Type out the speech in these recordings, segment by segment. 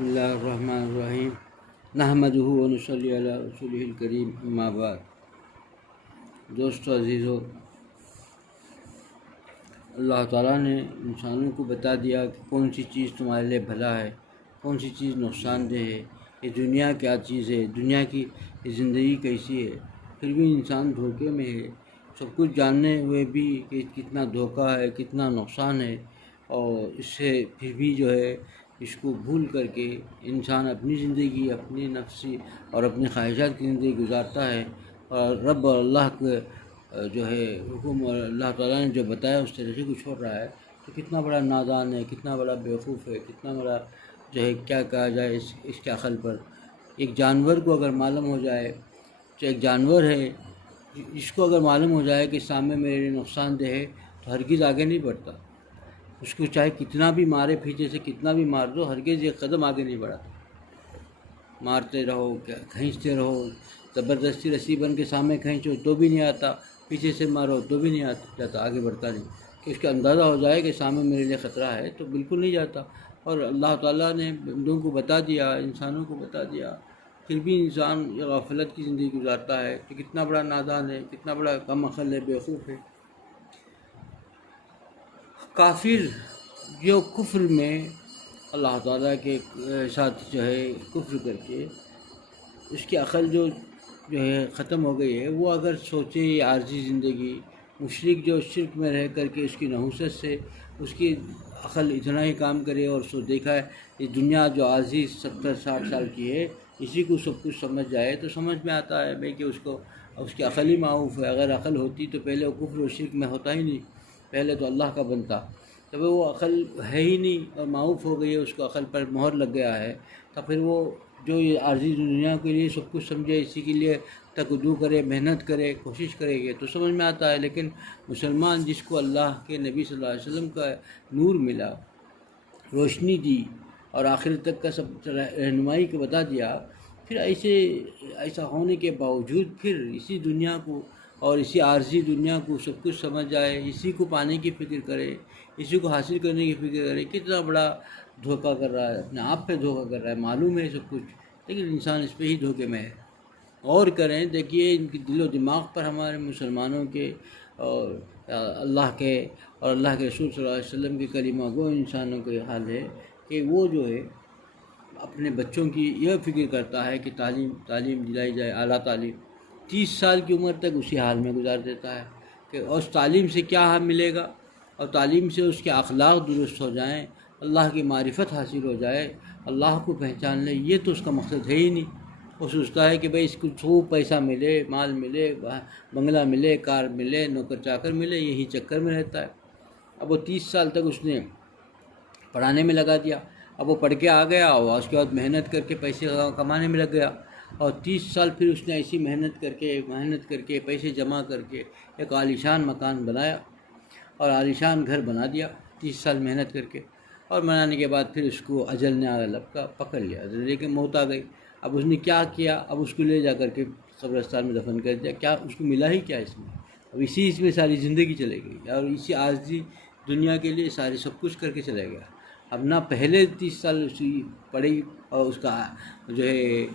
بسم اللہ الرحمن الرحیم نحمدہ و نصلی علی رسولہ الکریم اما بعد۔ دوستو عزیزو، اللہ تعالیٰ نے انسانوں کو بتا دیا کہ کون سی چیز تمہارے لیے بھلا ہے، کون سی چیز نقصان دہ ہے، یہ دنیا کیا چیز ہے، دنیا کی زندگی کیسی ہے۔ پھر بھی انسان دھوکے میں ہے، سب کچھ جاننے ہوئے بھی کہ کتنا دھوکہ ہے، کتنا نقصان ہے، اور اس سے پھر بھی جو ہے اس کو بھول کر کے انسان اپنی زندگی، اپنی نفسی اور اپنی خواہشات کی زندگی گزارتا ہے، اور رب اور اللہ کے جو ہے حکم اور اللہ تعالیٰ نے جو بتایا اس طریقے کو چھوڑ رہا ہے، تو کتنا بڑا نادان ہے، کتنا بڑا بیوقوف ہے، کتنا بڑا جو ہے کیا کہا جائے اس کے عقل پر۔ ایک جانور کو اگر معلوم ہو جائے، جو ایک جانور ہے اس کو اگر معلوم ہو جائے کہ سامنے میرے لیے نقصان دہ ہے، تو ہرگز آگے نہیں بڑھتا۔ اس کو چاہے کتنا بھی مارے، پیچھے سے کتنا بھی مار دو، ہرگز ایک قدم آگے نہیں بڑھاتا۔ مارتے رہو، کھینچتے رہو، زبردستی رسی بن کے سامنے کھینچو تو بھی نہیں آتا، پیچھے سے مارو تو بھی نہیں جاتا، آگے بڑھتا نہیں۔ کہ اس کا اندازہ ہو جائے کہ سامنے میرے لیے خطرہ ہے تو بالکل نہیں جاتا۔ اور اللہ تعالیٰ نے بندوں کو بتا دیا، انسانوں کو بتا دیا، پھر بھی انسان یہ غفلت کی زندگی گزارتا ہے کہ کتنا بڑا نادان ہے، کتنا بڑا کم عقل ہے، بیوقوف ہے۔ کافر جو کفر میں اللہ تعالیٰ کے ساتھ جو ہے کفر کر کے اس کی عقل جو ہے ختم ہو گئی ہے، وہ اگر سوچے یہ عارضی زندگی، مشرک جو شرک میں رہ کر کے اس کی نحوست سے اس کی عقل اتنا ہی کام کرے اور سو دیکھا ہے یہ دنیا جو عارضی 70-60 سال کی ہے، اسی کو سب کچھ سمجھ جائے تو سمجھ میں آتا ہے بھئی کہ اس کی عقل ہی معاف ہے۔ اگر عقل ہوتی تو پہلے وہ کفر و شرک میں ہوتا ہی نہیں، پہلے تو اللہ کا بنتا۔ جب وہ عقل ہے ہی نہیں اور معاف ہو گئی ہے، اس کو عقل پر مہر لگ گیا ہے، تو پھر وہ جو یہ عارضی دنیا کے لیے سب کچھ سمجھے، اسی کے لیے تکدو کرے، محنت کرے، کوشش کرے گے تو سمجھ میں آتا ہے۔ لیکن مسلمان جس کو اللہ کے نبی صلی اللہ علیہ وسلم کا نور ملا، روشنی دی اور آخر تک کا سب رہنمائی کو بتا دیا، پھر ایسا ہونے کے باوجود پھر اسی دنیا کو اور اسی عارضی دنیا کو سب کچھ سمجھ جائے، اسی کو پانے کی فکر کرے، اسی کو حاصل کرنے کی فکر کرے، کتنا بڑا دھوکہ کر رہا ہے، اپنے آپ پہ دھوکہ کر رہا ہے۔ معلوم ہے سب کچھ، لیکن انسان اس پہ ہی دھوکے میں ہے۔ غور کریں، دیکھیے ان کی دل و دماغ پر ہمارے مسلمانوں کے اور اللہ کے اور اللہ کے رسول صلی اللہ علیہ وسلم کے کلمہ گو انسانوں کا یہ حال ہے کہ وہ جو ہے اپنے بچوں کی یہ فکر کرتا ہے کہ تعلیم دلائی جائے، اعلیٰ تعلیم۔ 30 سال کی عمر تک اسی حال میں گزار دیتا ہے کہ اس تعلیم سے کیا ملے گا، اور تعلیم سے اس کے اخلاق درست ہو جائیں، اللہ کی معرفت حاصل ہو جائے، اللہ کو پہچان لے، یہ تو اس کا مقصد ہے ہی نہیں۔ وہ سوچتا ہے کہ بھئی اس کو خوب پیسہ ملے، مال ملے، بنگلہ ملے، کار ملے، نوکر چاکر ملے، یہی چکر میں رہتا ہے۔ اب وہ 30 سال تک اس نے پڑھانے میں لگا دیا، اب وہ پڑھ کے آ گیا اور اس کے بعد محنت کر کے پیسے کمانے میں لگ گیا، اور 30 سال پھر اس نے ایسی محنت کر کے پیسے جمع کر کے ایک عالیشان مکان بنایا اور عالیشان گھر بنا دیا 30 سال محنت کر کے، اور بنانے کے بعد پھر اس کو اجل نے آ لب کا پکڑ لیا، لیکن موت آ گئی۔ اب اس نے کیا کیا؟ اب اس کو لے جا کر کے قبرستان میں دفن کر دیا۔ کیا اس کو ملا ہی کیا اس میں؟ اب اس میں ساری زندگی چلے گئی، اور اسی عارضی دنیا کے لیے سارے سب کچھ کر کے چلے گیا۔ اب نہ پہلے 30 سال اسی پڑھی، اور اس کا جو ہے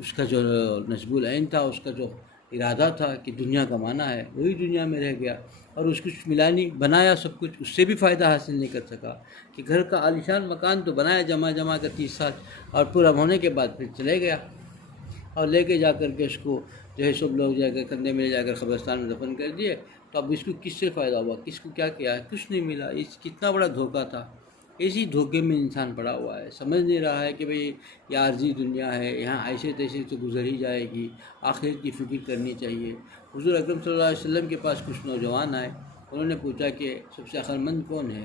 اس کا جو نصب العین تھا، اس کا جو ارادہ تھا کہ دنیا کمانا ہے، وہی دنیا میں رہ گیا، اور اس کچھ ملا نہیں، بنایا سب کچھ، اس سے بھی فائدہ حاصل نہیں کر سکا کہ گھر کا عالیشان مکان تو بنایا جمع کر 30 سال، اور پورا ہونے کے بعد پھر چلے گیا، اور لے کے جا کر کے اس کو جو ہے سب لوگ جا کر کندھے میں لے جا کر قبرستان میں دفن کر دیے۔ تو اب اس کو کس سے فائدہ ہوا، کس کو کیا کیا ہے؟ کچھ نہیں ملا۔ اس کتنا بڑا دھوکہ تھا۔ اسی دھوکے میں انسان پڑا ہوا ہے، سمجھ نہیں رہا ہے کہ بھئی یہ عارضی دنیا ہے، یہاں ایسے تیسے تو گزر ہی جائے گی، آخرت کی فکر کرنی چاہیے۔ حضور اکرم صلی اللہ علیہ وسلم کے پاس کچھ نوجوان آئے، انہوں نے پوچھا کہ سب سے عقل مند کون ہے؟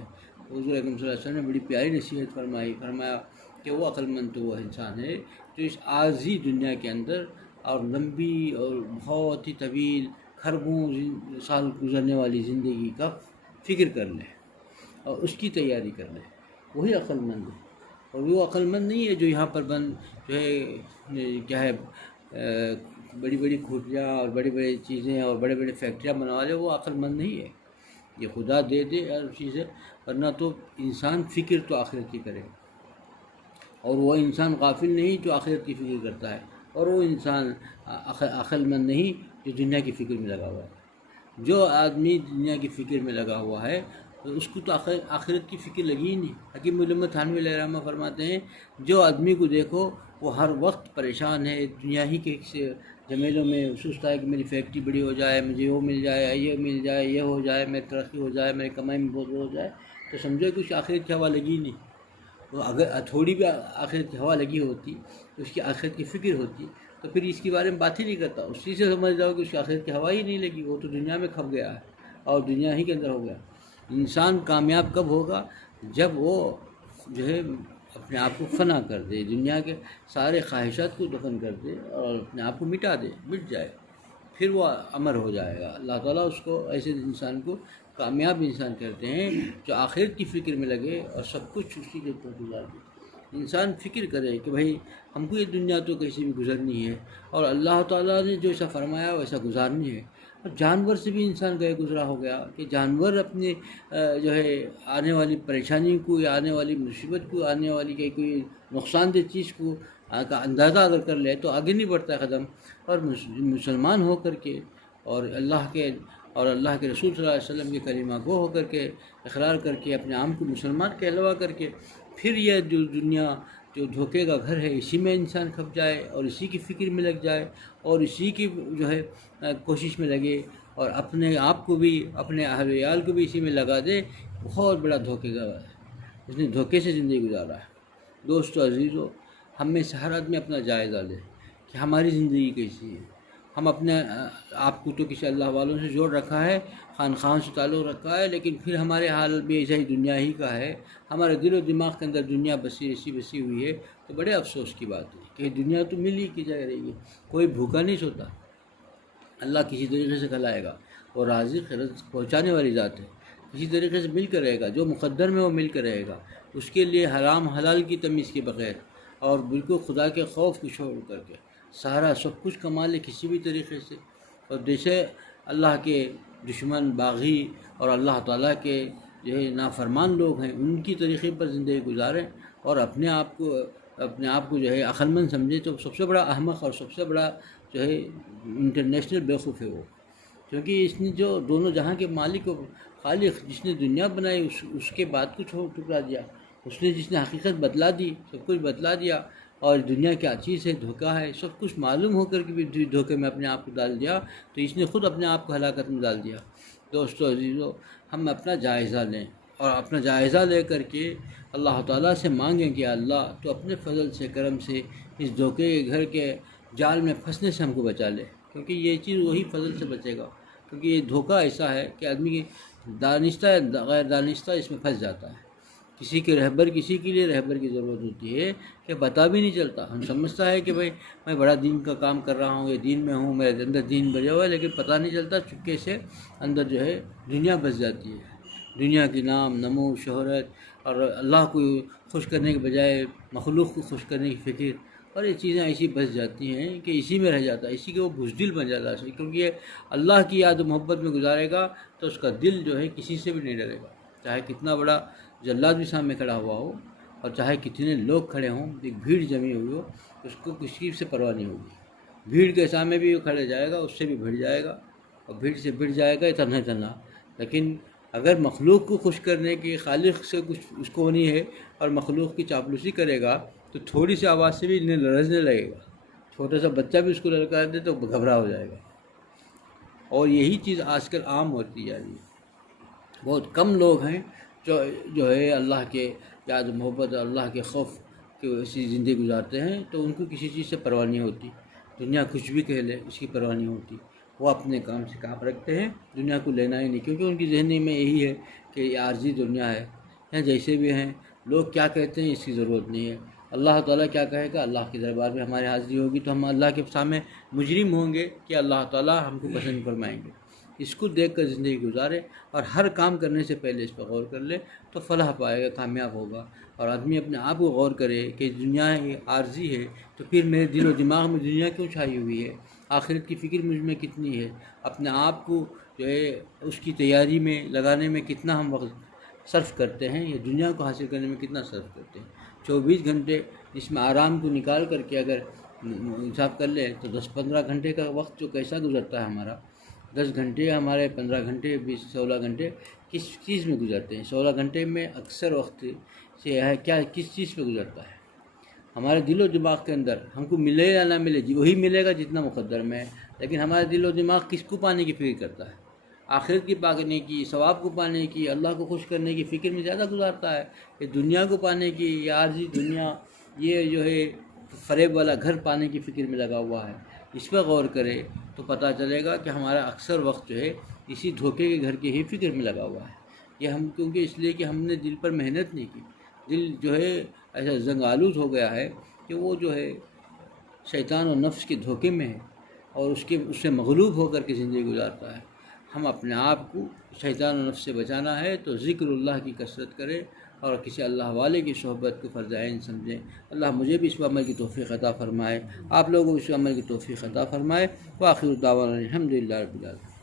حضور اکرم صلی اللہ علیہ وسلم نے بڑی پیاری نصیحت فرمایا کہ وہ عقل مند تو وہ انسان ہے جو اس عارضی دنیا کے اندر اور لمبی اور بہت ہی طویل کھربوں سال گزرنے والی زندگی کا فکر کر لے اور اس کی تیاری کر لے، وہی عقل مند ہے۔ اور وہ عقل مند نہیں ہے جو یہاں پر جو ہے کیا ہے بڑی بڑی کھوٹیاں اور بڑی بڑی چیزیں اور بڑے بڑے فیکٹریاں بنوا لے، وہ عقل مند نہیں ہے۔ یہ خدا دے ہر چیزیں، ورنہ تو انسان فکر تو آخرت کی کرے، اور وہ انسان غافل نہیں جو آخرت کی فکر کرتا ہے، اور وہ انسان عقل مند نہیں جو دنیا کی فکر میں لگا ہوا ہے۔ جو آدمی دنیا کی فکر میں لگا ہوا ہے اس کو تو آخرت کی فکر لگی ہی نہیں۔ حکیم علامہ تھانوی علیہ رحمہ فرماتے ہیں جو آدمی کو دیکھو وہ ہر وقت پریشان ہے دنیا ہی کے جمیلوں میں، سوچتا ہے کہ میری فیکٹری بڑی ہو جائے، مجھے وہ مل جائے، یہ مل جائے، یہ ہو جائے، میری ترقی ہو جائے، میری کمائی میں بہت ہو جائے، تو سمجھو کچھ آخرت کی ہوا لگی ہی نہیں۔ تو اگر تھوڑی بھی آخرت کی ہوا لگی ہوتی تو اس کی آخرت کی فکر ہوتی تو پھر اس کے بارے میں بات ہی نہیں کرتا، اس چیز سے سمجھ جاؤ کہ اس کی آخرت کی ہوا ہی نہیں لگی، وہ تو دنیا میں کھپ گیا ہے اور دنیا ہی کے اندر ہو گیا۔ انسان کامیاب کب ہوگا؟ جب وہ جو ہے اپنے آپ کو فنا کر دے، دنیا کے سارے خواہشات کو دفن کر دے اور اپنے آپ کو مٹ جائے، پھر وہ امر ہو جائے گا۔ اللہ تعالیٰ اس کو، ایسے انسان کو کامیاب انسان کہتے ہیں جو آخرت کی فکر میں لگے اور سب کچھ اسی کے اوپر گزار دے۔ انسان فکر کرے کہ بھائی ہم کو یہ دنیا تو کیسے بھی گزرنی ہے اور اللہ تعالیٰ نے جو ایسا فرمایا ویسا گزارنی ہے۔ اور جانور سے بھی انسان گئے گزرا ہو گیا کہ جانور اپنے جو ہے آنے والی پریشانی کو یا آنے والی مصیبت کو، آنے والی کوئی نقصان دہ چیز کو کا اندازہ اگر کر لے تو آگے نہیں بڑھتا قدم۔ اور مسلمان ہو کر کے اور اللہ کے رسول صلی اللہ علیہ وسلم کے کلمہ گو ہو کر کے اقرار کر کے اپنے آپ کو مسلمان کہلوا کر کے پھر یہ جو دنیا جو دھوکے کا گھر ہے اسی میں انسان کھپ جائے اور اسی کی فکر میں لگ جائے اور اسی کی جو ہے کوشش میں لگے اور اپنے آپ کو بھی، اپنے اہل ویال کو بھی اسی میں لگا دے، بہت بڑا دھوکے کا ہے، اس نے دھوکے سے زندگی گزارا ہے۔ دوستو عزیزو، ہم میں سے ہر آدمی اپنا جائزہ لے کہ ہماری زندگی کیسی ہے۔ ہم اپنے آپ کو تو کسی اللہ والوں سے جوڑ رکھا ہے، خانقاہوں سے تعلق رکھا ہے، لیکن پھر ہمارے حال بھی ایسا ہی دنیا ہی کا ہے، ہمارے دل و دماغ کے اندر دنیا بسی ہوئی ہے۔ تو بڑے افسوس کی بات ہے کہ دنیا تو مل ہی کی جا رہی ہے، کوئی بھوکا نہیں سوتا، اللہ کسی طریقے سے کھلائے گا، اور رازق رزق پہنچانے والی ذات ہے، کسی طریقے سے مل کر رہے گا، جو مقدر میں وہ مل کر رہے گا، اس کے لیے حرام حلال کی تمیز کے بغیر اور بالکل خدا کے خوف کو چھوڑ کر کے سارا سب کچھ کما لے کسی بھی طریقے سے، اور جیسے اللہ کے دشمن باغی اور اللہ تعالیٰ کے جو ہے نافرمان لوگ ہیں ان کی طریقے پر زندگی گزاریں اور اپنے آپ کو جو ہے عقل مند سمجھے، تو سب سے بڑا احمق اور سب سے بڑا جو ہے انٹرنیشنل بیوقوف ہے وہ، کیونکہ اس نے جو دونوں جہاں کے مالک و خالق جس نے دنیا بنائی اس کے بات کو ٹکرا دیا، اس نے جس نے حقیقت بتلا دی، سب کچھ بتلا دیا، اور دنیا کیا چیز ہے، دھوکہ ہے، سب کچھ معلوم ہو کر کے بھی دھوکے میں اپنے آپ کو ڈال دیا، تو اس نے خود اپنے آپ کو ہلاکت میں ڈال دیا۔ دوستو عزیزو، ہم اپنا جائزہ لیں اور اپنا جائزہ لے کر کے اللہ تعالیٰ سے مانگیں کہ اللہ تو اپنے فضل سے کرم سے اس دھوکے کے گھر کے جال میں پھنسنے سے ہم کو بچا لے، کیونکہ یہ چیز وہی فضل سے بچے گا، کیونکہ یہ دھوکہ ایسا ہے کہ آدمی دانستہ یا غیر دانستہ اس میں پھنس جاتا ہے۔ کسی کے لیے رہبر کی ضرورت ہوتی ہے کہ پتہ بھی نہیں چلتا، ہم سمجھتا ہے کہ بھائی میں بڑا دین کا کام کر رہا ہوں، یہ دین میں ہوں، میرے اندر دین بجا ہوا ہے، لیکن پتہ نہیں چلتا، چپکے سے اندر جو ہے دنیا بس جاتی ہے، دنیا کی نام نمو شہرت اور اللہ کو خوش کرنے کے بجائے مخلوق کو خوش کرنے کی فکر، اور یہ چیزیں ایسی بس جاتی ہیں کہ اسی میں رہ جاتا ہے، اسی کے وہ بزدل بن جاتا ہے، کیونکہ یہ اللہ کی یاد و محبت میں گزارے گا تو اس کا دل جو ہے کسی سے بھی نہیں ڈرے گا، چاہے کتنا بڑا جلاد بھی سامنے کھڑا ہوا ہو اور چاہے کتنے لوگ کھڑے ہوں، ایک بھیڑ جمی ہوئی ہو، اس کو کسی سے پرواہ نہیں ہوگی، بھیڑ کے سامنے بھی وہ کھڑے جائے گا، اس سے بھی بھیڑ جائے گا اور بھیڑ سے بھیڑ جائے گا تنہا۔ لیکن اگر مخلوق کو خوش کرنے کی خالق سے کچھ اس کو نہیں ہے اور مخلوق کی چاپلوسی کرے گا تو تھوڑی سی آواز سے بھی انہیں لرزنے لگے گا، چھوٹا سا بچہ بھی اس کو للکار دے تو گھبرا ہو جائے گا، اور یہی چیز آج کل عام ہوتی جا رہی ہے۔ بہت کم لوگ ہیں جو ہے اللہ کے یاد و محبت اور اللہ کے خوف کی ایسی زندگی گزارتے ہیں، تو ان کو کسی چیز سے پرواہ نہیں ہوتی، دنیا کچھ بھی کہہ لے اس کی پرواہ نہیں ہوتی، وہ اپنے کام سے کام رکھتے ہیں، دنیا کو لینا ہی نہیں، کیونکہ ان کی ذہنی میں یہی ہے کہ یہ عارضی دنیا ہے، یا جیسے بھی ہیں لوگ کیا کہتے ہیں اس کی ضرورت نہیں ہے، اللہ تعالیٰ کیا کہے گا، اللہ کے دربار میں ہماری حاضری ہوگی تو ہم اللہ کے سامنے مجرم ہوں گے کہ اللہ تعالیٰ ہم کو پسند فرمائیں گے۔ اس کو دیکھ کر زندگی گزارے اور ہر کام کرنے سے پہلے اس پر غور کر لے تو فلاح پائے گا، کامیاب ہوگا، اور آدمی اپنے آپ کو غور کرے کہ دنیا عارضی ہے تو پھر میرے دل و دماغ میں دنیا کیوں چھائی ہوئی ہے، آخرت کی فکر مجھ میں کتنی ہے، اپنے آپ کو جو ہے اس کی تیاری میں لگانے میں کتنا ہم وقت صرف کرتے ہیں، یا دنیا کو حاصل کرنے میں کتنا صرف کرتے ہیں۔ 24 گھنٹے اس میں آرام کو نکال کر کے اگر حساب کر لیں تو 10-15 گھنٹے کا وقت جو کیسا گزرتا ہے ہمارا، 10 گھنٹے ہمارے 15 گھنٹے 16 گھنٹے کس چیز میں گزرتے ہیں؟ 16 گھنٹے میں اکثر وقت سے ہے کیا کس چیز پہ گزرتا ہے؟ ہمارے دل و دماغ کے اندر ہم کو ملے یا نہ ملے وہی ملے گا جتنا مقدر میں ہے، لیکن ہمارا دل و دماغ کس کو پانے کی فکر کرتا ہے؟ آخرت کی پانے کی، ثواب کو پانے کی، اللہ کو خوش کرنے کی فکر میں زیادہ گزارتا ہے کہ دنیا کو پانے کی، یا عارضی دنیا، یہ جو ہے فریب والا گھر پانے کی فکر میں لگا ہوا ہے۔ اس پہ غور کرے تو پتہ چلے گا کہ ہمارا اکثر وقت جو ہے اسی دھوکے کے گھر کی ہی فکر میں لگا ہوا ہے۔ یہ ہم کیونکہ اس لیے کہ ہم نے دل پر محنت نہیں کی، دل جو ہے ایسا زنگ آلود ہو گیا ہے کہ وہ جو ہے شیطان و نفس کے دھوکے میں ہے اور اس سے مغلوب ہو کر کے زندگی گزارتا ہے۔ ہم اپنے آپ کو شیطان و نفس سے بچانا ہے تو ذکر اللہ کی کثرت کرے اور کسی اللہ والے کی صحبت کو فرض عین سمجھیں۔ اللہ مجھے بھی اس عمل کی توفیق عطا فرمائے، آپ لوگوں کو اس عمل کی توفیق عطا فرمائے۔ وآخر دعوانا الحمد للہ رب العالمین۔